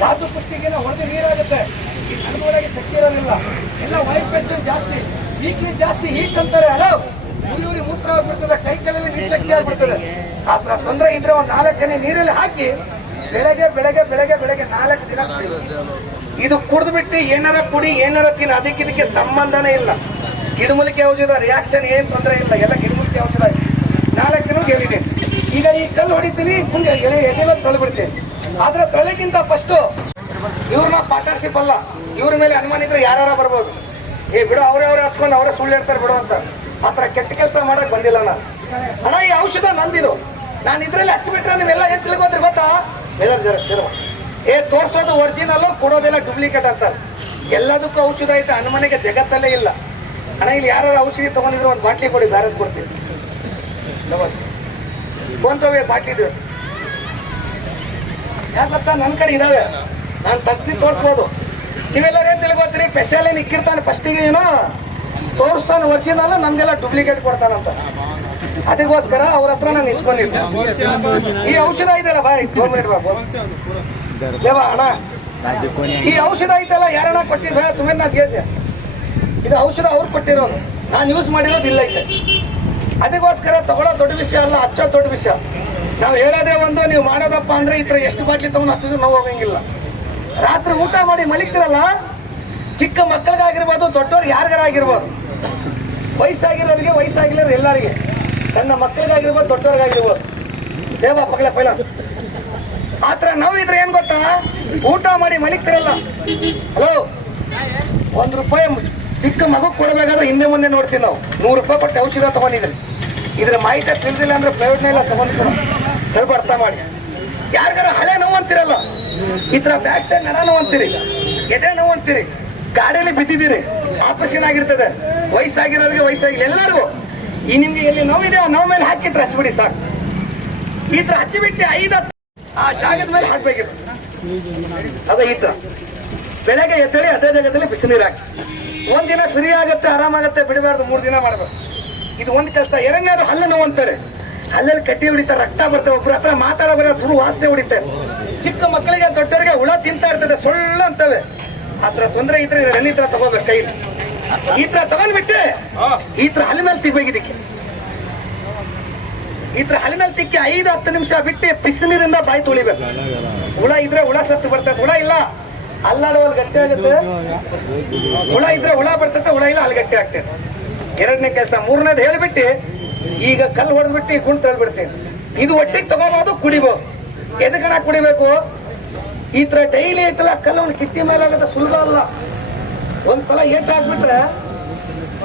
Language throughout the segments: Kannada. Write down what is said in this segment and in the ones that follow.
ಧಾತು ಪುಷ್ಟಿಗೆನ ಹೊಡೆದು ನೀರಾಗುತ್ತೆ. ಈ ನನ್ನೊಳಗೆ ಶಕ್ತಿ ಇರೋದಿಲ್ಲ, ಎಲ್ಲ ವೈಬ್ರೇಷನ್ ಜಾಸ್ತಿ, ವೀಕ್ನೆಸ್ ಜಾಸ್ತಿ, ಹೀಟ್ ಅಂತಾರೆ. ಅಲೋ ಉರಿ ಮೂತ್ರ ಆಗ್ಬಿಡ್ತದೆ, ಕೈ ಕಾಲಲ್ಲಿ ನಿಶಕ್ತಿ ಆಗ್ಬಿಡ್ತದೆ. ಆ ತೊಂದರೆ ಇದ್ರೆ ಒಂದು 4 ದಿನ ನೀರಲ್ಲಿ ಹಾಕಿ ಬೆಳಗ್ಗೆ 4 ದಿನ ಇದು ಕುಡಿದು ಬಿಟ್ಟು ಏನಾರ ಕುಡಿ ಏನಾರ ತಿನ್ನ, ಅದಕ್ಕೆ ಸಂಬಂಧನೇ ಇಲ್ಲ. ಗಿಡಮೂಲಿಕೆ ಔಷಧ ರಿಯಾಕ್ಷನ್ ಏನ್ ತೊಂದರೆ ಇಲ್ಲ, ಎಲ್ಲ ಗಿಡಮೂಲಿಕೆ ಔಷಧ 4 ದಿನ ಹೇಳಿದೆ. ಈಗ ಈ ಕಲ್ಲು ಹೊಡಿತೀನಿ, ಮುಂದೆ ಎದೆ ತೊಳೆಬಿಡ್ತೀನಿ. ಆದ್ರೆ ತೊಳೆಗಿಂತ ಫಸ್ಟ್ ಇವ್ರನ್ನ ಪಾರ್ಟ್ನರ್ಶಿಪ್ ಅಲ್ಲ, ಇವ್ರ ಮೇಲೆ ಅನುಮಾನ ಇದ್ರೆ ಯಾರು ಬರ್ಬೋದು. ಬಿಡು ಅವರೇ ಹಚ್ಕೊಂಡು ಅವರೇ ಸುಳ್ಳು ಹೇಳ್ತಾರೆ ಬಿಡು ಅಂತ. ಮಾತ್ರ ಕೆಟ್ಟ ಕೆಲಸ ಮಾಡಕ್ ಬಂದಿಲ್ಲ ನಾನು. ಹಣ ಈ ಔಷಧ ನಂದಿದು, ನಾನು ಇದ್ರಲ್ಲಿ ಹಚ್ಚಿಬಿಟ್ರೆ ನೀವೆಲ್ಲ ಏನ್ ತಿಳ್ಕೋದ್ರಿ ಗೊತ್ತಾ? ತೋರ್ಸೋದು ಒರಿಜಿನಲ್, ಕೊಡೋದೆಲ್ಲ ಡೂಪ್ಲಿಕೇಟ್ ಅಂತಾರೆ. ಎಲ್ಲದಕ್ಕೂ ಔಷಧ ಐತೆ, ಅನುಮಾನಕ್ಕೆ ಜಗತ್ತಲ್ಲೇ ಇಲ್ಲ. ಹಣ ಇಲ್ಲಿ ಯಾರು ಔಷಧಿ ತಗೊಂಡಿದ್ರೆ ಒಂದು ಬಾಟ್ಲಿ ಕೊಡಿ, ಬೇರೆ ಕೊಡ್ತೀವಿ. ಫೋನ್ ತಗೋ ಬಾಟ್ಲಿದ್ದು ಯಾಕಂತ ನನ್ನ ಕಡೆ ಇದಾವೆ, ನಾನು ತಗ್ಸಿ ತೋರಿಸ್ಬೋದು. ನೀವೆಲ್ಲರೂ ಏನ್ ತಿಳ್ಕೋತೀರಿ? ಸ್ಪೆಷಲ್ ಏನ್ ಇಕ್ಕಿರ್ತಾನೆ ಫಸ್ಟಿಗೆ ಏನೋ ತೋರಿಸ್ತಾನೆ ಒರಿಜಿನಲ್, ನಮ್ಗೆಲ್ಲ ಡೂಪ್ಲಿಕೇಟ್ ಕೊಡ್ತಾನಂತ. ಅದಕ್ಕೋಸ್ಕರ ಅವ್ರ ಹತ್ರ ನಾನು ಇಸ್ಕೊಂಡಿದ್ದೆ. ಈ ಔಷಧ ಇದೆಯಲ್ಲ ಬಾಯ್ ಗೌರ್ಮೆಂಟ್ ಬಾಬು ದೇವ ಅಣ್ಣ, ಈ ಔಷಧ ಐತಲ್ಲ ಯಾರಣ್ಣ ಕೊಟ್ಟಿದ್ದ ತುಮೇನ ಗೇಸೆ, ಇದು ಔಷಧ ಅವ್ರು ಕೊಟ್ಟಿರೋದು, ನಾನು ಯೂಸ್ ಮಾಡಿರೋದು ಇಲ್ಲ ಐತೆ. ಅದಕ್ಕೋಸ್ಕರ ತಗೊಳ್ಳೋ ದೊಡ್ಡ ವಿಷಯ ಅಲ್ಲ, ಹಚ್ಚೋ ದೊಡ್ಡ ವಿಷಯ. ನಾವು ಹೇಳೋದೇ ಒಂದು, ನೀವು ಮಾಡೋದಪ್ಪ ಅಂದ್ರೆ ಈ ಥರ ಎಷ್ಟು ಬಾಟ್ಲಿ ತಗೊಂಡು ಹಚ್ಚಿದ್ರು ನಾವು ಹೋಗಂಗಿಲ್ಲ. ರಾತ್ರಿ ಊಟ ಮಾಡಿ ಮಲಿಗ್ತಿರಲ್ಲ, ಚಿಕ್ಕ ಮಕ್ಕಳಿಗಾಗಿರ್ಬೋದು, ದೊಡ್ಡವ್ರಿಗೆ ಯಾರಿಗಾರಾಗಿರ್ಬೋದು, ವಯಸ್ಸಾಗಿರೋರಿಗೆ ವಯಸ್ಸಾಗಿರೋರು ಎಲ್ಲರಿಗೆ, ಸಣ್ಣ ಮಕ್ಕಳಿಗಾಗಿರ್ಬೋದು ದೊಡ್ಡವ್ರಿಗಾಗಿರ್ಬೋದು. ದೇವ ಪಗಲ ಪೈಲ ಆ ಥರ ನಾವು ಇದ್ರೆ ಏನ್ ಗೊತ್ತಾ, ಊಟ ಮಾಡಿ ಮಲಿಗ್ತಿರಲ್ಲ, ಹಲೋ ₹1 ಚಿಕ್ಕ ಮಗು ಕೊಡಬೇಕಾದ್ರೆ ಹಿಂದೆ ಮುಂದೆ ನೋಡ್ತೀವಿ ನಾವು. ₹100 ಕೊಟ್ಟು ಔಷಧ ತಗೊಂಡಿದ್ರಿ. ಇದ್ರ ಮಾಹಿತಿ ತಿಳಿದಿಲ್ಲ ಅಂದ್ರೆ ಪ್ರೈವೇಟ್ನೆಲ್ಲ ತಗೊಂಡಿದ್ರು. ಸ್ವಲ್ಪ ಅರ್ಥ ಮಾಡಿ. ಯಾರಿಗಾರ ಹಳೆ ನೋವು ಅಂತಿರಲ್ಲ, ಈ ತರ ಬ್ಯಾಕ್ ಸೈಡ್ ನಡ ನೋವು ಅಂತೀರಿ, ಎದೆ ನೋವು ಅಂತೀರಿ, ಗಾಡಿಯಲ್ಲಿ ಬಿದ್ದಿದ್ದೀರಿ, ಆಪರೇಷನ್ ಆಗಿರ್ತದೆ, ವಯಸ್ಸಾಗಿರೋರಿಗೆ ವಯಸ್ಸಾಗಿಲ್ಲ ಎಲ್ಲರಿಗೂ. ಈ ನಿಮ್ಗೆ ಎಲ್ಲಿ ನೋವಿದೆ ಆ ನೋವು ಮೇಲೆ ಹಾಕಿದ್ರೆ ಹಚ್ಬಿಡಿ ಸಾಕು. ಈ ತರ ಹಚ್ಚಿಬಿಟ್ಟು 5-10 ಆ ಜಾಗದ ಮೇಲೆ ಹಾಕ್ಬೇಕಿತ್ತು. ಅದ ಈ ತರ ಬೆಳಗ್ಗೆ ಎದ್ದೇಳಿ ಅದೇ ಜಾಗದಲ್ಲಿ ಬಿಸಿನೀರು ಹಾಕಿ. ಒಂದಿನ ಫ್ರೀ ಆಗುತ್ತೆ, ಆರಾಮಾಗುತ್ತೆ, ಬಿಡಬಾರ್ದು, 3 ದಿನ ಮಾಡ್ಬೇಕು. ಇದು ಒಂದು ಕೆಲಸ. ಎರಡನೇದು ಹಲ್ಲು ನೋವು ಅಂತಾರೆ, ಹಲ್ಲಲ್ಲಿ ಕಟ್ಟಿ ಹೊಡಿತಾರೆ, ರಕ್ತ ಬರ್ತವೆ, ಒಬ್ರ ಹತ್ರ ಮಾತಾಡೋದ್ರ ದುರ್ವಾಸನೆ ಹೊಡಿತಾರೆ. ಚಿಕ್ಕ ಮಕ್ಕಳಿಗೆ ದೊಡ್ಡವರಿಗೆ ಹುಳ ತಿಂತಾ ಇರ್ತದೆ, ಸೊಳ್ಳು ಅಂತವೆ. ಆ ಥರ ತೊಂದರೆ ಇದ್ರೆ ಈ ತರ ತಗೋಬೇಕು ಕೈಲಿ. ಈ ತರ ತಗೊಂಡ್ಬಿಟ್ಟೆ ಈ ತರ ಹಲ್ಲ ಮೇಲೆ ತಿಕ್ಬೇಕಿದ್ದಕ್ಕೆ. ಈ ತರ ಹಲ್ಲ ಮೇಲೆ ತಿಕ್ಕಿ 5-10 ನಿಮಿಷ ಬಿಟ್ಟು ಬಿಸಿನೀರಿಂದ ಬಾಯಿ ತೊಳಿಬೇಕು. ಹುಳ ಇದ್ರೆ ಹುಳ ಸತ್ತು ಬರ್ತದೆ, ಹುಳ ಇಲ್ಲ ಅಲ್ಲಾಡುವಲ್ಲಿ ಗಟ್ಟಿ ಆಗುತ್ತೆ. ಹುಳ ಇದ್ರೆ ಹುಳ ಬರ್ತದೆ, ಹುಳ ಇಲ್ಲ ಅಲ್ಲಿ ಗಟ್ಟಿ ಆಗ್ತದೆ. ಎರಡನೇ ಕೆಲಸ. ಮೂರನೇದು ಹೇಳ್ಬಿಟ್ಟು ಈಗ ಕಲ್ಲು ಹೊಡೆದ್ಬಿಟ್ಟು ಈ ಗುಂಡು ತಳ್ಬಿಡ್ತೀನಿ. ಇದು ಒಟ್ಟಿಗೆ ತಗೋಬಹುದು, ಕುಡಿಬಹುದು. ಎದಕಣ ಕುಡಿಬೇಕು? ಈ ತರ ಡೈಲಿ ಐತಲ್ಲ ಕಲ್ಲು ಒಂದು ಕಿಟ್ಟಿ ಮೇಲೆ ಆಗುತ್ತೆ, ಸುಲಭ ಅಲ್ಲ. ಒಂದ್ಸಲ ಏಟ್ ಹಾಕ್ಬಿಟ್ರೆ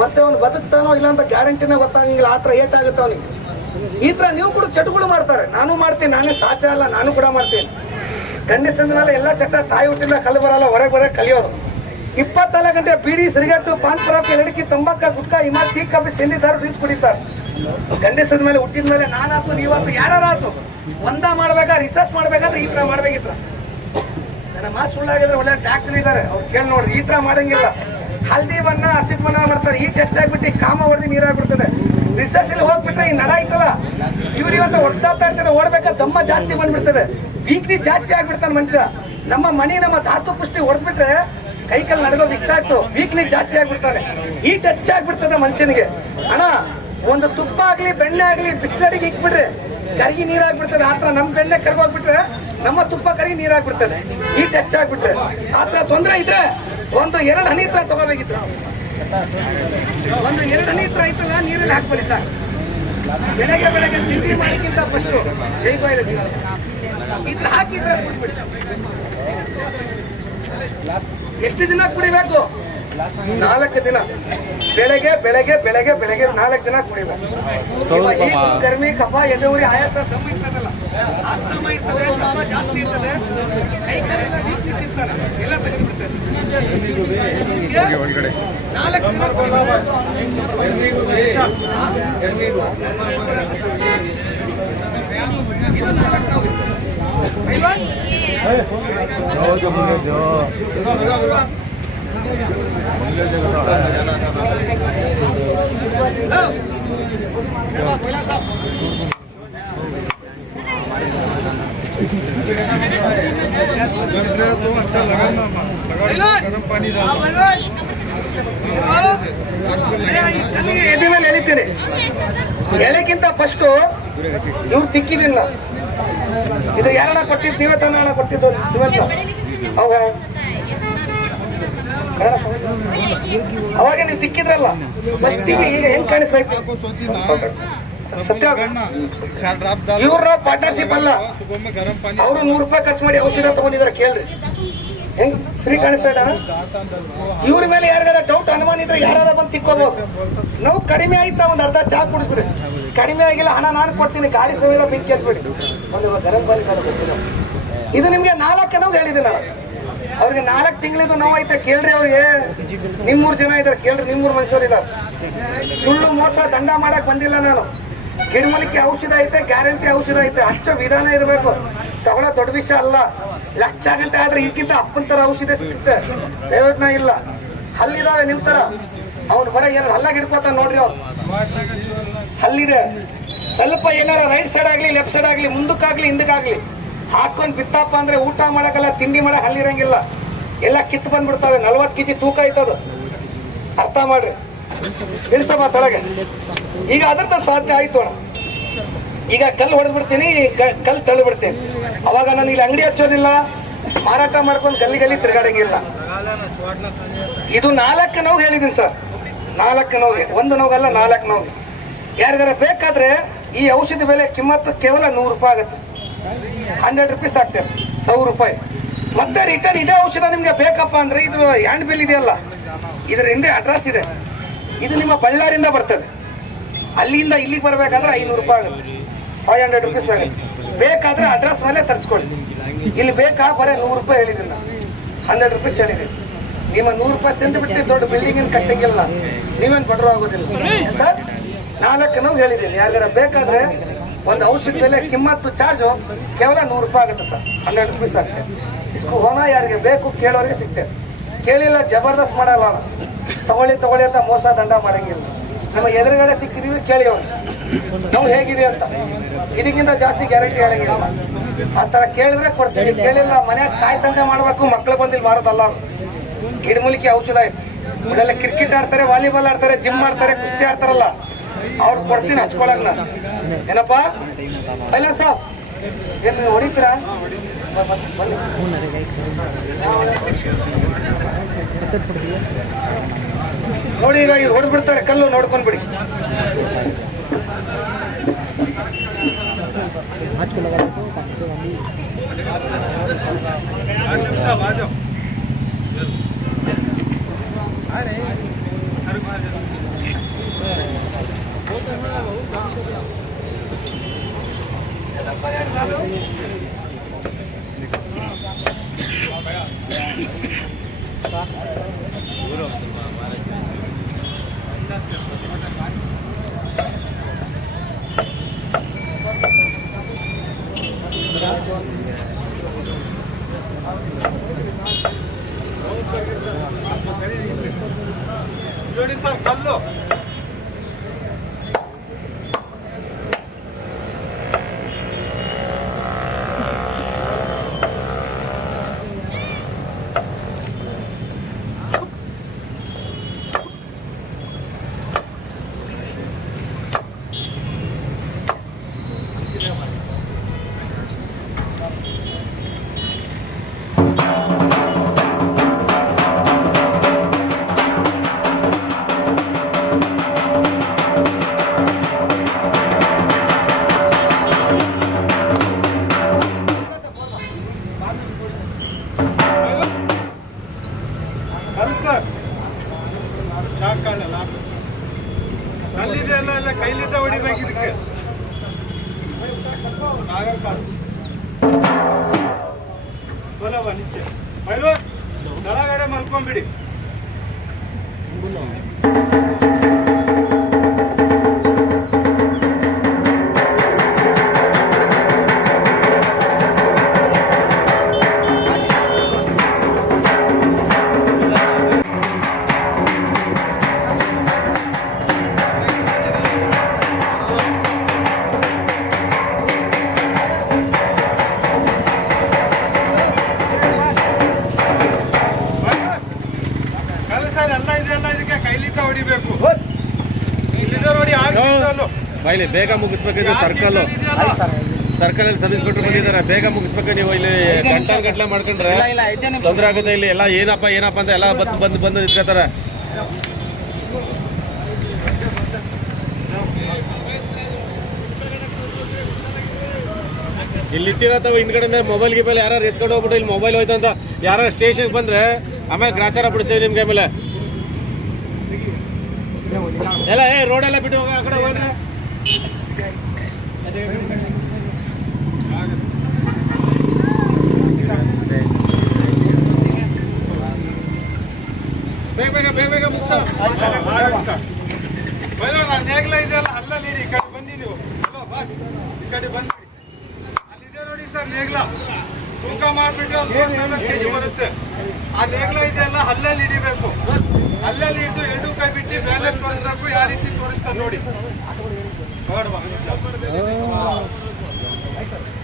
ಮತ್ತೆ ಅವ್ನು ಬದುಕ್ತಾನೋ ಇಲ್ಲ ಅಂತ ಗ್ಯಾರಂಟಿನ ಗೊತ್ತಾಗಂಗಿಲ್ಲ. ಆ ತರ ಏಟ್ ಆಗುತ್ತೆ ಅವನಿಗೆ. ಈ ತರ ನೀವು ಕೂಡ ಚಟಗಳು ಮಾಡ್ತಾರೆ, ನಾನು ಮಾಡ್ತೀನಿ, ನಾನೇ ಸಾಚ ಅಲ್ಲ, ನಾನು ಕೂಡ ಮಾಡ್ತೀನಿ. ಗಂಡಸಂದ ಮೇಲೆ ಎಲ್ಲ ಚಟ, ತಾಯಿ ಹುಟ್ಟಿಂದ ಕಲ್ಲು ಬರಲ್ಲ, ಹೊರಗೆ ಕಲಿಯೋದು. 24 ಗಂಟೆ ಬೀಡಿ, ಸಿಗರೇಟು, ಪಾನ್ ಪರಾಕ್, ಎಲಡಿಕೆ, ತಂಬಾಕ, ಗುಟ್ಕಾ, ಹಿಮಾಲ್, ಟೀ ಕಾಫಿ, ಸಿಂದಿದಾರು, ರೀಚ್ ಕುಡಿತಾರೆ. ಗಂಡಸದ ಮೇಲೆ ಹುಟ್ಟಿದ ಮೇಲೆ ನಾನಾತು ನೀವಾತು ಯಾರಾತು ಒಂದ ಮಾಡ್ಬೇಕಾದ್ರೆ ರಿಸರ್ಚ್ ಮಾಡ್ಬೇಕಾದ್ರೆ ಈ ತರ ಮಾಡ್ಬೇಕಿತ್ರ. ನನ್ನ ಮಾತು ಸುಳ್ಳಾಗಿದ್ರೆ ಒಳ್ಳೆ ಡಾಕ್ಟರ್ ಇದ್ದಾರೆ, ಅವ್ರು ಕೇಳಿ ನೋಡ್ರಿ. ಈ ತರ ಮಾಡಂಗಿಲ್ಲ. ಹಲ್ದಿ ಬಣ್ಣ, ಹಸಿದ ಬಣ್ಣ ಮಾಡ್ತಾರೆ, ಈ ಟೆಸ್ಟ್ ಆಗ್ಬಿಟ್ಟು ಕಾಮ ಹೊಡೆದು ನೀರಾಗ್ಬಿಡ್ತದೆ. ರಿಸರ್ಚ್ ಅಲ್ಲಿ ಹೋಗ್ಬಿಟ್ರೆ ಈ ನಡ ಐತಲ್ಲ ಇವ್ರಿಗಂತ ಹೊಡ್ದಾಡ್ತಾ ಇರ್ತದೆ, ಓಡ್ಬೇಕಾದ್ರೆ ದಮ್ಮ ಜಾಸ್ತಿ ಬಂದ್ಬಿಡ್ತದೆ, ವೀಕ್ನೆಸ್ ಜಾಸ್ತಿ ಆಗ್ಬಿಡ್ತಾನೆ ಮನುಷ್ಯ. ನಮ್ಮ ಮಣಿ, ನಮ್ಮ ಧಾತು ಪುಷ್ಟಿ ಹೊಡೆದ್ಬಿಟ್ರೆ ಕೈಕಲ್ ನಡಗೋದು ಇಷ್ಟ ಆಗ್ತು, ವೀಕ್ನೆಸ್ ಜಾಸ್ತಿ ಆಗ್ಬಿಡ್ತಾನೆ, ಈ ಟಚ್ ಆಗ್ಬಿಡ್ತದೆ ಮನುಷ್ಯನಿಗೆ. ಅಣ್ಣ ಒಂದು ತುಪ್ಪ ಆಗ್ಲಿ ಬೆಣ್ಣೆ ಆಗ್ಲಿ ಬಿಸಿಲಡಿಗೆ ಇಕ್ಬಿಟ್ರೆ ಕರಗಿ ನೀರಾಗ್ಬಿಡ್ತದೆ. ಆತರ ನಮ್ಮ ಬೆಣ್ಣೆ ಕರ್ಗೋಗ್ಬಿಟ್ರೆ ನಮ್ಮ ತುಪ್ಪ ಕರಗಿ ನೀರಾಗ್ಬಿಡ್ತದೆ, ಈ ಟಚ್ ಆಗ್ಬಿಟ್ರೆ. ಆತರ ತೊಂದರೆ ಇದ್ರೆ 1-2 ಹನಿ ಹತ್ರ ತಗೋಬೇಕಿತ್ತು. 1-2 ಹನಿ ಹತ್ರ ಐತಲ್ಲ ನೀರಲ್ಲಿ ಹಾಕ್ಬಳಿ ಸಾಕು. ಬೆಳಗ್ಗೆ ತಿಂಡಿ ಮಾಡಿಕ್ಕಿಂತ ಫಸ್ಟ್ ಜೈಬಾಯಿದೆ ಈ ತರ ಹಾಕಿದ್ರೆ ಕುಡಿದ್ಬಿಡಿ. ಎಷ್ಟು ದಿನ ಕುಡಿಬೇಕು? 4 ದಿನ. ಬೆಳಗ್ಗೆ 4 ದಿನ ಕುಡಿಬೇಕು. ಗರ್ಮಿ, ಕಫ, ಎದೆಉರಿ, ಆಯಾಸ, ದಮ್ಮ ಇರ್ತದಲ್ಲ, ಆಸ್ತಮ ಇರ್ತದೆ, ಕಫ ಜಾಸ್ತಿ ಇರ್ತದೆ, ಕೈ ಕಾಲೆಲ್ಲ ವೀಕ್ನೆಸ್ ಇರ್ತಾರೆ, ಎಲ್ಲ ತೆಗೆದುಬಿಡ್ತಾರೆ. 4 ದಿನ तो अच्छा लगा ना गरम पानी डालो ಎದೆ ಮೇಲೆ ಎಳಿತೀನಿ. ಎಳೆಕ್ಕಿಂತ ಫಸ್ಟು ಇವ್ರು ತಿಕ್ಕಿದಿಲ್ಲ. ಇದು ಯಾರನ್ನ ಕೊಟ್ಟಿದ್ದು? ನೀವೇ ತಾನೇ ಹಣ ಕೊಟ್ಟಿದ್ದು? ಅವಾಗ ಅವಾಗ ನೀವು ತಿಕ್ಕಿದ್ರಲ್ಲ ಫಸ್ಟಿಗೆ. ಈಗ ಹೆಂಗ್ ಕಾಣಿಸ್ತೈತಿ ಸತ್ಯ? ಇವ್ರ ಪಾರ್ಟ್ನರ್ಶಿಪ್ ಅಲ್ಲ, ಅವರು 100 ರೂಪಾಯಿ ಖರ್ಚು ಮಾಡಿ ಔಷಧ ತಗೊಂಡಿದ್ದಾರೆ. ಕೇಳ್ರಿ ಹೆಂಗ್ ಫ್ರೀ ಕಾಣಿಸ್ತಾ ಇದ್ದಾನ? ಇವ್ರ ಮೇಲೆ ಯಾರಿಗಾರ ಡೌಟ್ ಅನುಮಾನ ಇದ್ರೆ ಯಾರು ಬಂದು ತಿಕ್ಕೋಬಹುದು. ನಾವು ಕಡಿಮೆ ಆಯ್ತಾ ಒಂದು ಅರ್ಧ ಚಾ ಕುಡಿಸ್ಬಿಡಿ. ಕಡಿಮೆ ಆಗಿಲ್ಲ ಹಣ ನಾನು ಕೊಡ್ತೀನಿ, ಗಾಡಿ ಸವಿಲ್ಲ ಬೆಂಕಿ ಹತ್ಬಿಡಿ. ಒಂದು ಗರಂ ಪಾನಿ ಕೊಡ್ತೀನಿ. ಇದು ನಿಮ್ಗೆ 4 ನೋವು ಹೇಳಿದೆ ನಾನು. ಅವ್ರಿಗೆ 4 ತಿಂಗಳಿಗೂ ನೋವು ಆಯ್ತಾ ಕೇಳ್ರಿ. ಅವ್ರಿಗೆ ನಿಮ್ಮೂರು ಜನ ಇದ್ದಾರೆ, ಕೇಳ್ರಿ. ನಿಮ್ಮೂರು ಮನುಷ್ಯರು ಇದ್ದಾರೆ. ಸುಳ್ಳು ಮೋಸ ದಂಡ ಮಾಡಕ್ ಬಂದಿಲ್ಲ ನಾನು. ಗಿಡಮೂಲಿಕೆ ಔಷಧ ಐತೆ, ಗ್ಯಾರಂಟಿ ಔಷಧ ಐತೆ. ಹಚ್ಚೋ ವಿಧಾನ ಇರಬೇಕು. ತಗೊಳ್ಳೋ ದೊಡ್ಡ ವಿಷಯ ಅಲ್ಲ. ಲಕ್ಷ ಗಂಟೆ ಆದ್ರೆ ಇದಕ್ಕಿಂತ ಅಪ್ಪನ ತರ ಔಷಧ ಸಿಗುತ್ತೆ, ಪ್ರಯೋಜನ ಇಲ್ಲ. ಹಲ್ಲಿದಾವೆ ನಿಮ್ ತರ. ಅವ್ನು ಬರ ಏನಾರು ಹಲ್ಲಾಗಿ ಹಿಡ್ಕೋತಾನ ನೋಡ್ರಿ. ಅವ್ರು ಹಲ್ಲಿದೆ, ಸ್ವಲ್ಪ ಏನಾರ ರೈಟ್ ಸೈಡ್ ಆಗ್ಲಿ ಲೆಫ್ಟ್ ಸೈಡ್ ಆಗ್ಲಿ ಮುಂದಕ್ಕಾಗ್ಲಿ ಹಿಂದಕ್ಕಾಗ್ಲಿ ಹಾಕೊಂಡ್ ಬಿತ್ತಪ್ಪ ಅಂದ್ರೆ ಊಟ ಮಾಡಕ್ಕಲ್ಲ, ತಿಂಡಿ ಮಾಡಕ್ ಹಲ್ಲಿರಂಗಿಲ್ಲ. ಎಲ್ಲ ಕಿತ್ತು ಬಂದ್ಬಿಡ್ತಾವೆ. 40 kg ತೂಕ ಐತದು. ಅರ್ಥ ಮಾಡ್ರಿ. ಇಳಿಸಮ್ಮ ತಳಗೆ. ಈಗ ಅದಂತ ಸಾಧ್ಯ ಆಯ್ತು ಅಣ್ಣ. ಈಗ ಕಲ್ಲು ಹೊಡೆದ್ಬಿಡ್ತೀನಿ, ಕಲ್ಲು ತಳ್ಳಿಬಿಡ್ತೀನಿ. ಅವಾಗ ನಾನು ಇಲ್ಲಿ ಅಂಗಡಿ ಹಚ್ಚೋದಿಲ್ಲ, ಮಾರಾಟ ಮಾಡ್ಕೊಂಡು ಗಲ್ಲಿ ತಿರ್ಗಾಡಂಗಿಲ್ಲ. ಇದು 4 ನೋವು ಹೇಳಿದ್ದೀನಿ ಸರ್. 4 ನೋವಿಗೆ, 1 ನೋವಲ್ಲ 4 ನೋವಿಗೆ. ಯಾರಿಗಾರ ಬೇಕಾದ್ರೆ ಈ ಔಷಧಿ ಬೆಲೆ ಕಿಮ್ಮತ್ತು ಕೇವಲ 100 ರೂಪಾಯಿ ಆಗುತ್ತೆ. 100 ರೂಪೀಸ್ ಆಗ್ತದೆ, 100 ರೂಪಾಯಿ. ಮತ್ತೆ ರಿಟರ್ನ್ ಇದೇ ಔಷಧ ನಿಮ್ಗೆ ಬೇಕಪ್ಪ ಅಂದ್ರೆ ಇದು ಹ್ಯಾಂಡ್ ಬಿಲ್ ಇದೆಯಲ್ಲ, ಇದರ ಹಿಂದೆ ಅಡ್ರೆಸ್ ಇದೆ. ಇದು ನಿಮ್ಮ ಬಳ್ಳಾರಿಯಿಂದ ಬರ್ತದೆ. ಅಲ್ಲಿಂದ ಇಲ್ಲಿಗೆ ಬರಬೇಕಾದ್ರೆ 500 ರೂಪಾಯಿ ಆಗುತ್ತೆ, 500 ರೂಪೀಸ್ ಆಗುತ್ತೆ. ಬೇಕಾದ್ರೆ ಅಡ್ರೆಸ್ ಮೇಲೆ ತರಿಸ್ಕೊಳ್ಳಿ. ಇಲ್ಲಿ ಬೇಕಾ ಬರೀ 100 ರೂಪಾಯಿ ಹೇಳಿದ್ದೀನಿ ನಾನು, 100 ರೂಪೀಸ್ ಹೇಳಿದ್ದೀನಿ. ನಿಮ್ಮ 100 ರೂಪಾಯಿ ತಿಂದು ಬಿಟ್ಟು ದೊಡ್ಡ ಬಿಲ್ಡಿಂಗ್ ಕಟ್ಟಂಗಿಲ್ಲ, ನೀವೇನು ಬಡ್ರು ಆಗೋದಿಲ್ಲ ಸರ್. 4 ನೋವು ಹೇಳಿದ್ದೀನಿ. ಯಾರಿಗಾರ ಬೇಕಾದ್ರೆ ಒಂದು ಔಷಧಿ ಬೆಲೆ ಕಿಮ್ಮತ್ತು ಚಾರ್ಜು ಕೇವಲ 100 ರೂಪಾಯಿ ಆಗುತ್ತೆ ಸರ್, 100 ರೂಪೀಸ್ ಆಗುತ್ತೆ. ಇಷ್ಟು ಹೋನ ಯಾರಿಗೆ ಬೇಕು ಕೇಳೋರಿಗೆ ಸಿಗ್ತದೆ. ಕೇಳಿಲ್ಲ ಜಬರ್ದಸ್ತ್ ಮಾಡಲ್ಲ. ತಗೊಳ್ಳಿ ಅಂತ ಮೋಸ ದಂಡ ಮಾಡಂಗಿಲ್ಲ. ನಮ್ಮ ಎದುರುಗಡೆ ತಿಕ್ಕಿದೀವಿ, ಕೇಳಿ ಅವ್ರು ನಾವು ಹೇಗಿದೆ ಅಂತ. ಇದಕ್ಕಿಂತ ಜಾಸ್ತಿ ಗ್ಯಾರಂಟಿ ಹೇಳಂಗಿಲ್ಲ. ಆ ಥರ ಕೇಳಿದ್ರೆ ಕೊಡ್ತೀವಿ, ಕೇಳಿಲ್ಲ ಮನ್ಯಾಗ ಕಾಯಿ ತಂದೆ ಮಾಡಬೇಕು. ಮಕ್ಳು ಬಂದಿಲ್ಲಿ ಮಾರೋದಲ್ಲ. ಗಿಡಮೂಲಿಕೆ ಔಷಧ ಆಯ್ತು. ಇವರೆಲ್ಲ ಕ್ರಿಕೆಟ್ ಆಡ್ತಾರೆ, ವಾಲಿಬಾಲ್ ಆಡ್ತಾರೆ, ಜಿಮ್ ಮಾಡ್ತಾರೆ, ಕುಸ್ತಿ ಆಡ್ತಾರಲ್ಲ, ಅವ್ರು ಕೊಡ್ತೀನಿ ಹಚ್ಕೊಳಕ್ ನಾನು. ಏನಪ್ಪಾ ಅಲ್ಲ ಸಾಬ್ ಏನು ಹೊಡಿತೀರಾ? ನೋಡಿ ಈಗ ಇವ್ರು ಹೊಡೆದ್ಬಿಡ್ತಾರೆ ಕಲ್ಲು, ನೋಡ್ಕೊಂಡ್ಬಿಡಿ. ನೋಡಿ ಸರ್ ಕಲ್ಲು ಅಲ್ಲಿದೆ ಎಲ್ಲ ಕೈಲಿದ್ದ ಹೊಡಿಬೇಕು. ಇದಕ್ಕೆ ಬರವ ನಿಚ್ಚೆ ಬೈಲು ಕೆಳಗಡೆ ಮಲ್ಕೊಂಡ್ಬಿಡಿ. ಖಂಡಿತ ಹೊಡಿಬೇಕು. ಇಲ್ಲಿದೆ ನೋಡಿ 6 ಕ್ವಿಂಟಲ್. ಬೈಲಿ ಬೇಗ ಮುಗಿಸ್ಬೇಕಿದ್ರೆ ಸರ್ಕಲ್ ಅಲ್ಲಿ ಸಬ್ ಇನ್ಸ್ಪೆಕ್ಟರ್ ಬಂದಿದ್ದಾರೆ, ಬೇಗ ಮುಗಿಸ್ಬೇಕು. ನೀವು ಇಲ್ಲಿ ಗಂಟೆ ಮಾಡ್ಕೊಂಡ್ರೆ ತೊಂದರೆ ಆಗುತ್ತೆ. ಇಲ್ಲಿ ಎಲ್ಲ ಏನಪ್ಪ ಅಂತ ಎಲ್ಲ ಬಂದು ನಿಂತ್ಕೋತಾರೆ. ಇಲ್ಲಿ ಇಟ್ಟಿರತ್ತವ ಹಿಂದ್ಗಡೆ ಮೊಬೈಲ್ ಗಿಬೈಲ್ ಯಾರು ಎತ್ಕೊಂಡು ಹೋಗ್ಬಿಟ್ಟು ಇಲ್ಲಿ ಮೊಬೈಲ್ ಹೋಯ್ತಂತ ಯಾರು ಸ್ಟೇಷನ್ಗೆ ಬಂದ್ರೆ ಆಮೇಲೆ ಗ್ರಾಚಾರ ಬಿಡ್ತೇವೆ ನಿಮ್ಗೆ. ಆಮೇಲೆ ಎಲ್ಲ ರೋಡೆಲ್ಲ ಬಿಟ್ಟು ಹೋಗ ಆ ಕಡೆ ಹೋಗ್ರೆ. ಬೇಗ ಮುಗಿಸ. ನಾನು ನೇಗ್ಲ ಇದೆಯಲ್ಲ ಅಲ್ಲ ನೀಡಿ ಈ ಕಡೆ ಬನ್ನಿ ನೀವು. ಈ ಕಡೆ ಬನ್ನಿ. ಅಲ್ಲಿದೆ ನೋಡಿ ಸರ್ ನೇಗ್ಲ. ತೂಕ ಮಾಡಿಬಿಟ್ಟು 40 kg ಬರುತ್ತೆ. ಆ ನೇಗ್ಲ ಇದೆಯಲ್ಲ ಅಲ್ಲಲ್ಲಿ ಹಿಡಿಬೇಕು. ಅಲ್ಲಲ್ಲಿ ಹಿಡಿದು 2 ಕೈ ಬಿಟ್ಟು ಬ್ಯಾಲೆನ್ಸ್ ತೋರಿಸ್ಬೇಕು. ಯಾವ ರೀತಿ ತೋರಿಸ್ತಾರೆ ನೋಡಿ.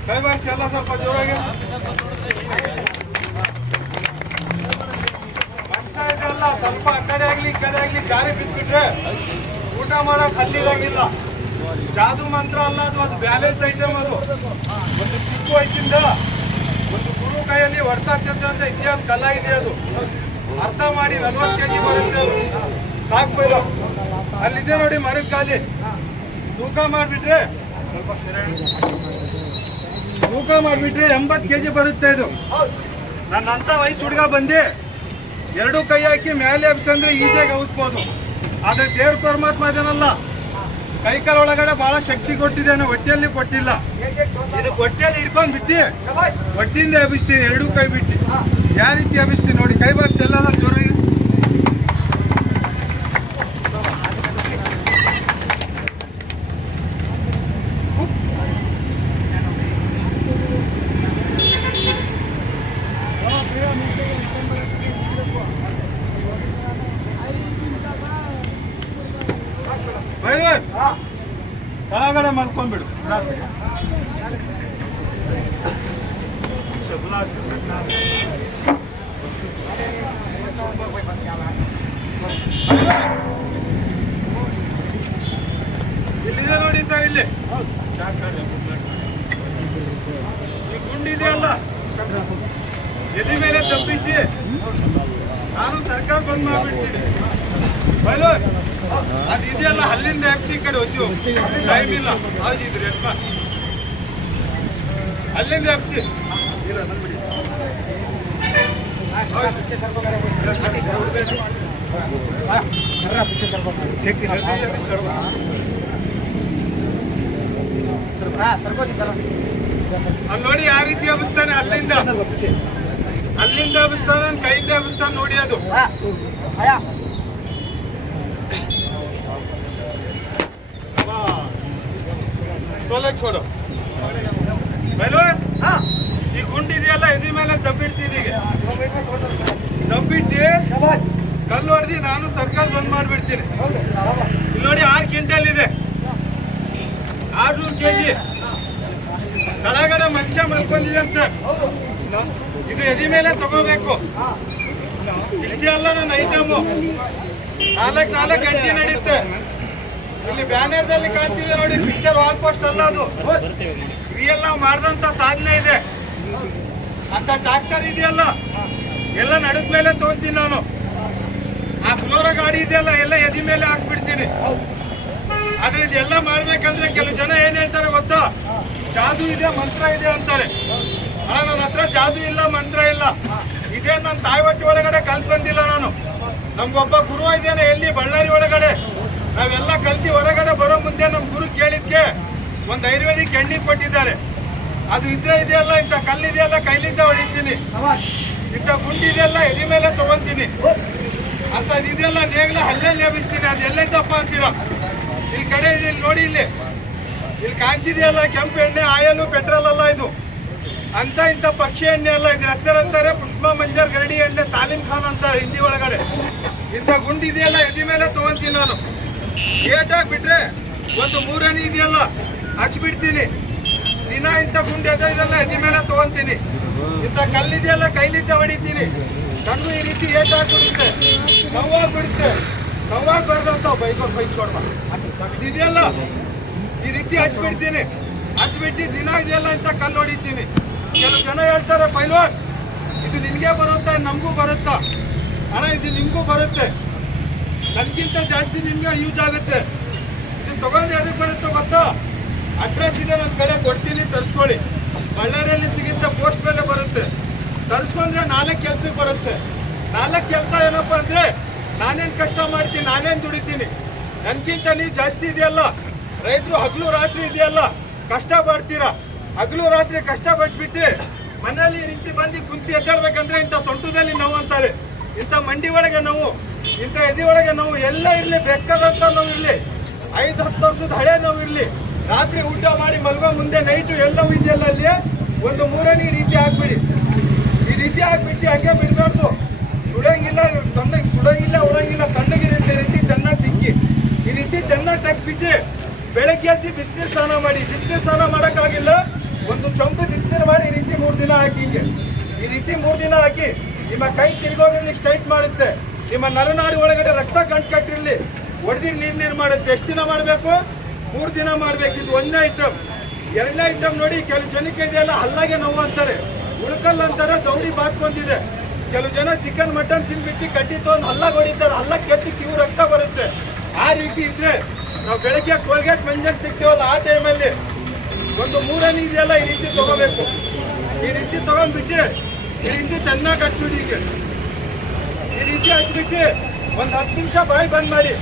ಕೈ ಬಾರಿಸಿ ಎಲ್ಲ ಸ್ವಲ್ಪ ಜೋರಾಗಿ. ಮನುಷ್ಯ ಇದೆಲ್ಲ ಸ್ವಲ್ಪ ಆ ಕಡೆ ಆಗ್ಲಿ ಈ ಕಡೆ ಆಗ್ಲಿ ಜಾರಿ ಬಿದ್ಬಿಟ್ರೆ ಊಟ ಮಾಡಕ್ ಹಲ್ಲಿರಾಗಿಲ್ಲ. ಜಾದು ಮಂತ್ರ ಅಲ್ಲ ಅದು ಬ್ಯಾಲೆನ್ಸ್ ಐಟಮ್. ಅದು ಒಂದು ಚಿಕ್ಕ ವಯಸ್ಸಿಂದ ಒಂದು ಗುರು ಕೈಯಲ್ಲಿ ಹೊಡ್ತಾಗ್ತಿದ್ದಂತ ಇತಿಹಾಸ ಕಲಾ ಇದೆ. ಅದು ಅರ್ಥ ಮಾಡಿ 40 kg ಬರುತ್ತೆ. ಅದು ಸಾಕು. ಅಲ್ಲಿದೆ ನೋಡಿ ಮರದ ಖಾಲಿ. ತೂಕ ಮಾಡಿಬಿಟ್ರೆ ಸ್ವಲ್ಪ ತೂಕ ಮಾಡಿಬಿಟ್ರೆ 80 kg ಬರುತ್ತೆ. ಇದು ನನ್ನಂತ ವಯಸ್ಸು ಹುಡುಗ ಬಂದು 2 ಕೈ ಹಾಕಿ ಮೇಲೆ ಎಬ್ಸಂದ್ರೆ ಈಜಿಯಾಗಿ ಅವಸ್ಬೋದು. ಆದ್ರೆ ದೇವ್ರ ಪರಮಾತ್ಮ ಇದನ್ನಲ್ಲ, ಕೈಕಾಲ ಒಳಗಡೆ ಬಹಳ ಶಕ್ತಿ ಕೊಟ್ಟಿದ್ದೇನೆ, ಹೊಟ್ಟೆಯಲ್ಲಿ ಕೊಟ್ಟಿಲ್ಲ. ಇದು ಹೊಟ್ಟೆಯಲ್ಲಿ ಹಿಡ್ಕೊಂಡ್ ಬಿಟ್ಟು ಹೊಟ್ಟಿಂದ ಎಬ್ಬಿಸ್ತೀನಿ 2 ಕೈ ಬಿಟ್ಟು. ಯಾವ ರೀತಿ ಎಬ್ಬಿಸ್ತೀನಿ ನೋಡಿ. ಕೈ ಬಾರಿಸಿ ಎಲ್ಲ ಜೋರಾಗಿ. ಕೆಳಗಡೆ ಮಲ್ಕೊಂಡ್ಬಿಡು. ಇಲ್ಲಿದೆ ನೋಡಿ ಸರ್. ಇಲ್ಲಿ ಈ ಗುಂಡಿದೆಯಲ್ಲ ಎದೆ ಮೇಲೆ ತಪ್ಪಿದ್ದಿ. ನಾನು ಸರ್ಕಾರ ಬಂದ್ ಮಾಡ್ಬಿಡ್ತೀನಿ. ಬೈಲೂರ್ ಅದು ಇದೆಯಲ್ಲ ಅಲ್ಲಿಂದ ಎಪ್ಸಿ ಈ ಕಡೆ ಹೊಸಿ ಟೈಮ್ ಇಲ್ಲ. ಹೌದಿದ್ರಿ ಯಜಮಾ ಅಲ್ಲಿಂದ ಎಪ್ಸಿ. ಅಲ್ಲಿ ನೋಡಿ ಯಾವ ರೀತಿ ಹಬ್ಬಿಸ್ತಾನೆ. ಅಲ್ಲಿಂದ ಹಬ್ಬಿಸ್ತಾನೆ, ಕೈಯಿಂದ ಹಬ್ಬಿಸ್ತಾನೆ ನೋಡಿ. ಅದು ಸೋಲಕ್ छोड़ो. ಈ ಗುಂಡಿದೆಯಲ್ಲ ಎದಿ ಮೇಲೆ ದಬ್ಬಿಡ್ತೀನಿ. ದಬ್ಬಿಟ್ಟು ಕಲ್ಲು ಹೊಡೆದು ನಾನು ಸರ್ಕಾರ ಬಂದ್ ಮಾಡ್ಬಿಡ್ತೀನಿ. ಇಲ್ಲಿ ನೋಡಿ 6 ಕ್ವಿಂಟಲ್ ಇದೆ, 600 kg. ಕೆಳಗಡೆ ಮನುಷ್ಯ ಮಲ್ಕೊಂಡಿದ್ದಾನೆ ಸರ್. ಇದು ಎದಿ ಮೇಲೆ ತಗೋಬೇಕು. ಇಷ್ಟೇ ಅಲ್ಲ ನನ್ನ ಐಟಮು 4 ಗಂಟೆ ನಡೆಯುತ್ತೆ. ಇಲ್ಲಿ ಬ್ಯಾನರ್ದಲ್ಲಿ ಕಾಣ್ತಿದೆ ನೋಡಿ, ಪಿಕ್ಚರ್ ವಾಲ್ ಪೋಸ್ಟ್ ಅಲ್ಲ, ಅದು ರಿಯಲ್ ನಾವು ಮಾಡಿದಂತ ಸಾಧನೆ ಇದೆ. ಅಂತ ಟ್ರಾಕ್ಟರ್ ಇದೆಯಲ್ಲ ಎಲ್ಲ ನಡುದ ಮೇಲೆ ತಗೊಂತೀನಿ ನಾನು. ಆ ಫ್ಲೋರ ಗಾಡಿ ಇದೆಯಲ್ಲ ಎಲ್ಲ ಎದಿ ಮೇಲೆ ಹಾಕ್ಬಿಡ್ತೀನಿ. ಆದ್ರೆ ಇದೆಲ್ಲ ಮಾಡ್ಬೇಕಂದ್ರೆ ಕೆಲವು ಜನ ಏನ್ ಹೇಳ್ತಾರೆ ಗೊತ್ತಾ, ಜಾದು ಇದೆ ಮಂತ್ರ ಇದೆ ಅಂತಾರೆ. ನನ್ನ ಹತ್ರ ಜಾದು ಇಲ್ಲ, ಮಂತ್ರ ಇಲ್ಲ. ಇದೇ ನನ್ನ ತಾಯಿ ಹೊಟ್ಟೆ ಒಳಗಡೆ ಕಲ್ತ್ ಬಂದಿಲ್ಲ ನಾನು. ನಮ್ಗೊಬ್ಬ ಗುರು ಇದ್ದೇನೆ ಎಲ್ಲಿ ಬಳ್ಳಾರಿ ಒಳಗಡೆ. ನಾವೆಲ್ಲ ಕಲ್ತಿ ಹೊರಗಡೆ ಬರೋ ಮುಂದೆ ನಮ್ಮ ಗುರು ಕೇಳಿದ್ಕೆ ಒಂದು ಆಯುರ್ವೇದಿಕ್ ಎಣ್ಣೆ ಕೊಟ್ಟಿದ್ದಾರೆ. ಅದು ಇದ್ರೆ ಇದೆಯಲ್ಲ, ಇಂಥ ಕಲ್ಲಿದೆಯಲ್ಲ ಕೈಲಿಂದ ಹೊಡಿತೀನಿ, ಇಂಥ ಗುಂಡಿದೆಯಲ್ಲ ಎದಿ ಮೇಲೆ ತಗೊಂತೀನಿ, ಅಂಥದ್ದು ಇದೆಯಲ್ಲ ನೇಗ್ಲ ಹಲ್ಲೆಲ್ಲಿ ಎಬ್ಬಿಸ್ತೀನಿ. ಅದು ಎಲ್ಲೈತಪ್ಪ ಅಂತೀರಾ? ಇಲ್ಲಿ ಕಡೆ ಇದೆ, ಇಲ್ಲಿ ನೋಡಿ, ಇಲ್ಲಿ ಕಾಣ್ತಿದೆಯಲ್ಲ ಕೆಂಪು ಎಣ್ಣೆ, ಆಯಲು ಪೆಟ್ರೋಲ್ ಅಲ್ಲ ಇದು. ಅಂತ ಇಂಥ ಪಕ್ಷಿ ಎಣ್ಣೆ ಅಲ್ಲ. ಇದ್ರ ಹೆಸರಂತಾರೆ ಪುಷ್ಪ ಮಂಜರ್ ಗರಡಿ ಎಣ್ಣೆ, ತಾಲೀಮ್ ಖಾನ್ ಅಂತಾರೆ ಹಿಂದಿ ಒಳಗಡೆ. ಇಂಥ ಗುಂಡಿದೆಯಲ್ಲ ಎದಿ ಮೇಲೆ ತಗೊಂತೀನಿ ನಾನು. ಏಟಾಗಿ ಬಿಟ್ರೆ ಒಂದು 3 ಅಣಿ ಇದೆಯಲ್ಲ ಹಚ್ಬಿಡ್ತೀನಿ. ದಿನ ಇಂಥ ಗುಂಡಿ ಇದೆಲ್ಲ ಎದಿ ಮೇಲೆ ತಗೊಂತೀನಿ. ಇಂಥ ಕಲ್ಲಿದೆಯಲ್ಲ ಕೈಲಿದ್ದ ಹೊಡಿತೀನಿ. ಕಣ್ಣು ಈ ರೀತಿ ಏಟಾಗ್ಬಿಡುತ್ತೆ, ನೋವಾಗ್ಬಿಡುತ್ತೆ. ನೋವಾಗ್ಬಾರ್ದಂತ ಬೈಕ್ ಹೊಡ್ಬ ಇದೆಯಲ್ಲ ಈ ರೀತಿ ಹಚ್ಬಿಡ್ತೀನಿ, ಹಚ್ಬಿಟ್ಟು ದಿನ ಇದೆಯಲ್ಲ ಅಂತ ಕಲ್ಲು ಹೊಡಿತೀನಿ. ಕೆಲವು ಜನ ಹೇಳ್ತಾರೆ ಪೈಲ್ವಾನ್ ಇದು ನಿನಗೆ ಬರುತ್ತಾ ನಮಗೂ ಬರುತ್ತಾ? ಅಣ್ಣ ಇದು ನಿಮಗೂ ಬರುತ್ತೆ, ನನಗಿಂತ ಜಾಸ್ತಿ ನಿಮ್ಗೆ ಯೂಸ್ ಆಗುತ್ತೆ. ಇದು ತಗೊಂಡ್ರೆ ಅದಕ್ಕೆ ಬರುತ್ತೆ ಗೊತ್ತಾ? ಅಡ್ರೆಸ್ ಇದೆ ನನ್ನ ಕಡೆ ಕೊಡ್ತೀನಿ, ತರಿಸ್ಕೊಳ್ಳಿ. ಬಳ್ಳಾರಿಯಲ್ಲಿ ಸಿಗುತ್ತೆ, ಪೋಸ್ಟ್ ಮೇಲೆ ಬರುತ್ತೆ. ತರಿಸ್ಕೊಂಡ್ರೆ 4 ಕೆಲ್ಸಕ್ಕೆ ಬರುತ್ತೆ. 4 ಕೆಲಸ ಏನಪ್ಪ ಅಂದರೆ ನಾನೇನು ಕಷ್ಟ ಮಾಡ್ತೀನಿ, ನಾನೇನು ದುಡಿತೀನಿ, ನನಗಿಂತ ನೀವು ಜಾಸ್ತಿ ಇದೆಯಲ್ಲ. ರೈತರು ಹಗಲು ರಾತ್ರಿ ಇದೆಯಲ್ಲ ಕಷ್ಟ ಪಡ್ತೀರಾ, ಹಗಲು ರಾತ್ರಿ ಕಷ್ಟ ಪಟ್ಬಿಟ್ಟು ಮನೆಯಲ್ಲಿ ರೀತಿ ಬಂದು ಕುಂತಿ ಎದ್ದಾಡ್ಬೇಕಂದ್ರೆ ಇಂಥ ಸೊಂಟದಲ್ಲಿ ನೋವು ಅಂತಾರೆ, ಇಂಥ ಮಂಡಿ ಒಳಗೆ ನೋವು, ಇಂಥ ಎದೆ ಒಳಗೆ ನೋವು ಎಲ್ಲ ಇರಲಿ, ಬೇಕಾದಂಥ ನೋವು ಇರಲಿ, 5-10 ವರ್ಷದ ಹಳೆ ನೋವು ಇರಲಿ, ರಾತ್ರಿ ಊಟ ಮಾಡಿ ಮಲ್ಗೋ ಮುಂದೆ ನೈಟು ಎಲ್ಲವೂ ಇದೆಯಲ್ಲ ಅಲ್ಲಿ ಒಂದು 3 ಈ ರೀತಿ ಹಾಕ್ಬಿಡಿ. ಈ ರೀತಿ ಹಾಕ್ಬಿಟ್ಟು ಹಂಗೆ ಬಿಡಬಾರ್ದು, ಸುಡಂಗಿಲ್ಲ, ತಣ್ಣಗೆ ಸುಡಂಗಿಲ್ಲ, ಉಡಂಗಿಲ್ಲ, ತಣ್ಣಗಿರುತ್ತೆ ರೀತಿ ಚೆನ್ನಾಗಿ ತಿಕ್ಕಿ. ಈ ರೀತಿ ಚೆನ್ನಾಗಿ ತೆಗ್ಬಿಟ್ಟು ಬೆಳಗ್ಗೆ ಎದ್ದು ಬಿಸಿನೀರು ಸ್ನಾನ ಮಾಡಿ. ಬಿಸಿನೀರು ಸ್ನಾನ ಮಾಡೋಕ್ಕಾಗಿಲ್ಲ, ಒಂದು ಚೊಂಬು ಬಿಸಿನೀರು ಮಾಡಿ ಈ ರೀತಿ 3 ದಿನ ಹಾಕಿ. ಹಿಂಗೆ ಈ ರೀತಿ 3 ದಿನ ಹಾಕಿ ನಿಮ್ಮ ಕೈ ತಿರುಗೋಗಿರ್ಲಿ, ಸ್ಟ್ರೈಟ್ ಮಾಡುತ್ತೆ. ನಿಮ್ಮ ನರನಾಡಿ ಒಳಗಡೆ ರಕ್ತ ಗಂಟು ಕಟ್ಟಿರಲಿ, ಹೊಡೆದಿ ನೀರು ಮಾಡುತ್ತೆ. ಎಷ್ಟು ದಿನ ಮಾಡಬೇಕು? 3 ದಿನ ಮಾಡಬೇಕು. ಇದು 1ನೇ ಐಟಮ್. 2ನೇ ಐಟಮ್ ನೋಡಿ, ಕೆಲವು ಜನಕ್ಕೆ ಇದೆಯಲ್ಲ ಹಲ್ಲಾಗೆ ನೋವು ಅಂತಾರೆ, ಉಳ್ಕಲ್ ಅಂತಾರೆ, ದೌಡಿ ಬಾತ್ಕೊಂತಿದೆ. ಕೆಲವು ಜನ ಚಿಕನ್ ಮಟನ್ ತಿನ್ಬಿಟ್ಟು ಕಡ್ಡಿ ತೊಗೊಂಡು ಹಲ್ಲಾಗ ಹೊಡಿತಾರೆ, ಹಲ್ಲ ಕೆತ್ತಿ ಕಿವು ರಕ್ತ ಬರುತ್ತೆ. ಆ ರೀತಿ ಇದ್ರೆ ನಾವು ಬೆಳಗ್ಗೆ ಕೋಲ್ಗೇಟ್ ಮಂಜನ್ ಸಿಗ್ತೀವಲ್ಲ ಆ ಟೈಮಲ್ಲಿ ಒಂದು 3 ಇದೆಯಲ್ಲ ಈ ರೀತಿ ತಗೋಬೇಕು. ಈ ರೀತಿ ತಗೊಂಡ್ಬಿಟ್ಟು ಈ ರೀತಿ ಚೆನ್ನಾಗಿ ಹಚ್ಬಿಡಿ. ಈಗ ಈ ರೀತಿ ಹಚ್ಬಿಟ್ಟು ಒಂದು 10 ನಿಮಿಷ ಬಾಯಿ ಬಂದ್ ಮಾಡಿ.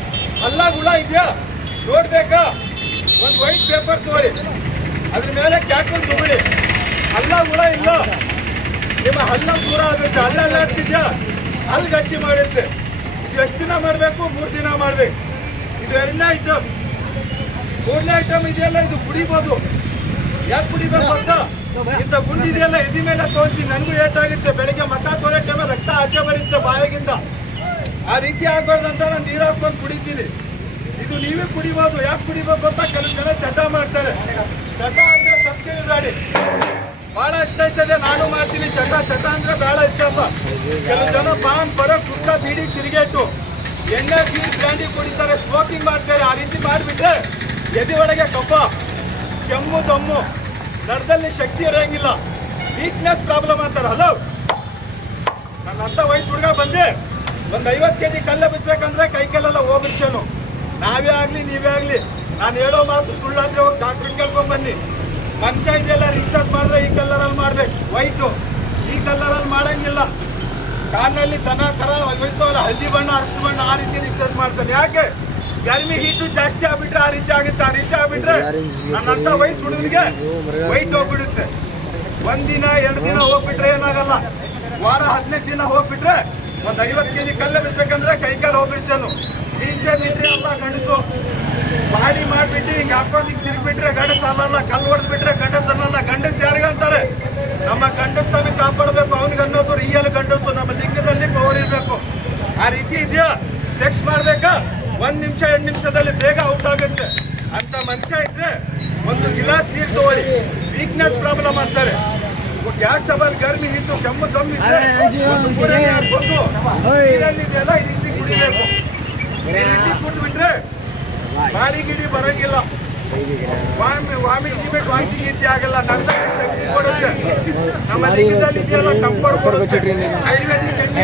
ಹಲ್ಲ ಹುಳ ಇದೆಯಾ ನೋಡ್ಬೇಕಾ? ಒಂದು ವೈಟ್ ಪೇಪರ್ ತಗೊಳ್ಳಿ, ಅದ್ರ ಮೇಲೆ ಕ್ಯಾಕಲ್ ಸುಗಳಿ. ಹಲ್ಲ ಹುಳ ಇಲ್ಲ, ನಿಮ್ಮ ಹಲ್ಲ ದೂರ ಆಗುತ್ತೆ. ಹಲ್ಲೆಲ್ಲ ಇರ್ತಿದ್ಯಾ ಅಲ್ಲಿ ಗಟ್ಟಿ ಮಾಡುತ್ತೆ. ಇದು ಎಷ್ಟು ದಿನ ಮಾಡಬೇಕು? 3 ದಿನ ಮಾಡಬೇಕು. ಇದು 2ನೇ ಐಟಮ್. 3ನೇ ಐಟಮ್ ಇದೆಯಲ್ಲ ಇದು ಕುಡಿಬೋದು. ಯಾಕೆ ಕುಡಿಬೇಕು ಅಂತ? ಇಂಥ ಗುಂಡಿ ಇದೆಯಲ್ಲ ಎದಿ ಮೇಲೆ ತೋರಿಸ್ತೀನಿ, ನನಗೂ ಏಟಾಗುತ್ತೆ. ಬೆಳಗ್ಗೆ ಮಕ್ಕ ತೊಳೆ ಟೈಮ ರಕ್ತ ಆಚೆ ಬರುತ್ತೆ ಬಾಯಿಗಿಂದ. ಆ ರೀತಿ ಆಗ್ಬಾರ್ದು ಅಂತ ನಾನು ನೀರು ಹಾಕೊಂಡು ಕುಡಿತೀನಿ. ಇದು ನೀವೇ ಕುಡಿಬೋದು. ಯಾಕೆ ಕುಡಿಬೇಕು ಅಂತ ಕೆಲವು ಜನ ಚಟ ಮಾಡ್ತಾರೆ. ಚಟ ಅಂದರೆ ಸತ್ಯ ಗಾಡಿ ಭಾಳ ವ್ಯತ್ಯಾಸ ಇದೆ. ನಾನು ಮಾಡ್ತೀನಿ ಚಟ. ಚಟ ಅಂದರೆ ಭಾಳ ವ್ಯತ್ಯಾಸ. ಕೆಲವು ಜನ ಪಾನ್ ಬರೋ ಕುಕ್ಕ ಬೀಡಿ ಸಿರಿಗೇಟು ಎಣ್ಣೆ ಬೀಡಿ ಬ್ರ್ಯಾಂಡಿ ಕುಡಿತಾರೆ, ಸ್ಮೋಕಿಂಗ್ ಮಾಡ್ತಾರೆ. ಆ ರೀತಿ ಮಾಡಿಬಿಟ್ರೆ ಎದೆ ಒಳಗೆ ಕಫ, ಕೆಮ್ಮು, ದಮ್ಮು, ನರದಲ್ಲಿ ಶಕ್ತಿ ಇರೋಂಗಿಲ್ಲ, ವೀಕ್ನೆಸ್ ಪ್ರಾಬ್ಲಮ್ ಅಂತಾರೆ. ಹಲೋ, ನನ್ನ ಅಂತ ವಯಸ್ಸು ಹುಡುಗ ಬಂದೆ ಒಂದು 50 kg ಕಲ್ಲೆ ಬಿಸ್ಬೇಕಂದ್ರೆ ಕೈ ಕಲ್ಲೆಲ್ಲ ಓಪರೇಷನು. ನಾವೇ ಆಗಲಿ ನೀವೇ ಆಗಲಿ, ನಾನು ಹೇಳೋ ಮಾತು ಸುಳ್ಳು ಅಂದರೆ ಹೋಗಿ ಡಾಕ್ಟ್ರಿಗೆ ಕೇಳ್ಕೊಂಡ್ಬನ್ನಿ. ಮನುಷ್ಯ ಇದೆಲ್ಲ ರಿಸರ್ಚ್ ಮಾಡಿದ್ರೆ ಈ ಕಲ್ಲರಲ್ಲಿ ಮಾಡ್ಬೇಕು, ವೈಟು. ಈ ಕಲ್ಲರಲ್ಲಿ ಮಾಡಂಗಿಲ್ಲ. ಕಾರಿನಲ್ಲಿ ದನ ಕರ ಹೋಯ್ತವಲ್ಲ ಹಳದಿ ಬಣ್ಣ, ಅರಶಿನ ಬಣ್ಣ, ಆ ರೀತಿ ರಿಸರ್ಚ್ ಮಾಡ್ತಾನೆ. ಯಾಕೆ? ಗರ್ಮಿ ಹೀಟು ಜಾಸ್ತಿ ಆಗ್ಬಿಟ್ರೆ ಆ ರೀತಿ ಆಗುತ್ತೆ. ಆ ರೀತಿ ಆಗ್ಬಿಟ್ರೆ ನನ್ನಂತ ವಯಸ್ಸು ಹುಡುಗನಿಗೆ ವೈಟ್ ಹೋಗ್ಬಿಡುತ್ತೆ. 1 ದಿನ 2 ದಿನ ಹೋಗ್ಬಿಟ್ರೆ ಏನಾಗಲ್ಲ. ವಾರ 15 ದಿನ ಹೋಗ್ಬಿಟ್ರೆ ಒಂದು 50 kg ಕಲ್ಲೆ ಬಿಡ್ಬೇಕಂದ್ರೆ ಕೈಕಾಲು ಹೋಗ್ಬಿಡ್ಸನು. ಮೀಸೆ ಬಿಟ್ರೆ ಅಲ್ಲ ಗಂಡಸು. ಬಾಡಿ ಮಾಡಿಬಿಟ್ಟು ಹಿಂಗೆ ಹಾಕೊಂಡು ಹಿಂಗೆ ತಿರುಗಿಬಿಟ್ರೆ ಗಂಡಸು ಅಲ್ಲಲ್ಲ. ಕಲ್ಲು ಹೊಡೆದ್ಬಿಟ್ರೆ ಗಂಡಸು ಅನ್ನಲ್ಲ. ಗಂಡಸು ಯಾರಿಗಂತಾರೆ? ನಮ್ಮ ಗಂಡಸ್ತಾನ ಕಾಪಾಡಬೇಕು, ಅವನಿಗೆ ಅನ್ನೋದು ರಿಯಲ್ ಗಂಡಸು. ನಮ್ಮ ಲಿಂಗದಲ್ಲಿ ಪವರ್ ಇರಬೇಕು. ಆ ರೀತಿ ಇದೆಯಾ? ಸೆಕ್ಸ್ ಮಾಡಬೇಕಾ 1 ನಿಮಿಷ 2 ನಿಮಿಷದಲ್ಲಿ ಬೇಗ ಔಟ್ ಆಗುತ್ತೆ. ಅಂತ ಮನುಷ್ಯ ಇದ್ರೆ ಒಂದು ಗಿಲಾಸ್ ನೀರು ತಗೊಳ್ಳಿ. ವೀಕ್ನೆಸ್ ಪ್ರಾಬ್ಲಮ್ ಅಂತಾರೆ. ಗ್ಯಾಸ್ ಟ್ರಬಲ್, ಗರ್ಮಿ ಇದ್ದು, ಕೆಮ್ಮು ದಮ್ಮು ಇದ್ರೆ ಒಂದು 3 ಬಂದು ನೀರಲ್ಲಿದೆಯಲ್ಲ ಈ ರೀತಿ ಕುಡಿಬೇಕು. ಈ ರೀತಿ ಕುಡಿದ್ಬಿಟ್ರೆ ಬಾಡಿ ಗಿಡಿ ಬರೋಂಗಿಲ್ಲ. ವಾಮಿಟ್ ವಾಂತಿ ಗೀತಿ ಆಗಲ್ಲ. ನರದಲ್ಲಿ ಶಕ್ತಿ ಕೊಡುತ್ತೆ. ನಮ್ಮ ಲಿಂಗದಲ್ಲಿ ಇದೆಯಲ್ಲ ಕಂಪೌಂಡ್ ಕೊಡುತ್ತೆ. ಆಯುರ್ವೇದಿಕ್ ಎಣ್ಣೆ